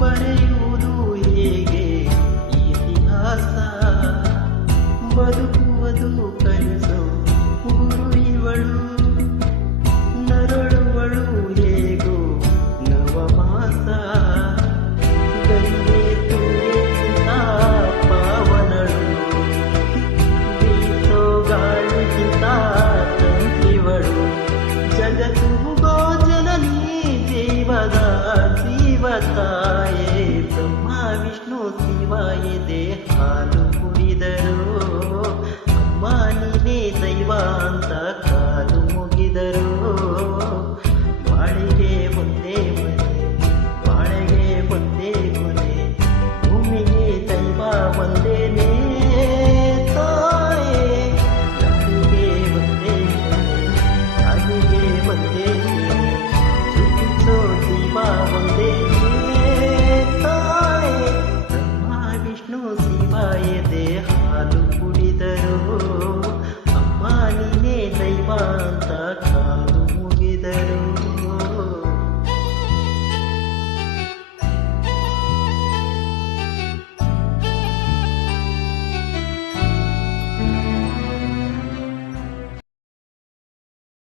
ಬರೆಯುವುದು ಹೇಗೆ ಇತಿಹಾಸ, ಬದುಕುವುದು ಕಲಿಸೋ ಗುರು ಇವಳು, ನರಳುವಳು ಹೇಗೋ ನವಮಾಸ, ಗಂಗೆ ತೂರಿಗಿಂತ ಪಾವನಳು, ಬೀಸೋ ಗಾಳಿಗಿಂತ ತಂತಿವಳು, ಜಗತ್ತುಗೋ ಜನನೀ ಜೀವದ ಜೀವತಾಯೇ, ಬ್ರಹ್ಮ ವಿಷ್ಣು ಶಿವ ಎದೆ ಹಾಲು ಕುಡಿದರು, ಅಮ್ಮ ನೀನೇ ದೈವ ಅಂತ ಕಾಲು ಮುಗಿದರು. ಬಾಳಿಗೆ ಒಂದೇ ಮನೆ, ಬಾಳೆಗೆ ಒಂದೇ ಕೊನೆ, ಭೂಮಿಗೆ ದೈವ ಒಂದೇನೇ ತಾಯೇ, ಗಾಳಿಗೆ ಒಂದೇ ಕೊನೆ, ಗಾಳಿಗೆ ಒಂದೇ ಕೊನೆ, ಸೃಷ್ಟಿಸೋ ಜೀವ ಒಂದೇ ತಾಯೇ, ಬ್ರಹ್ಮ ವಿಷ್ಣು ಶಿವ ಎದೆ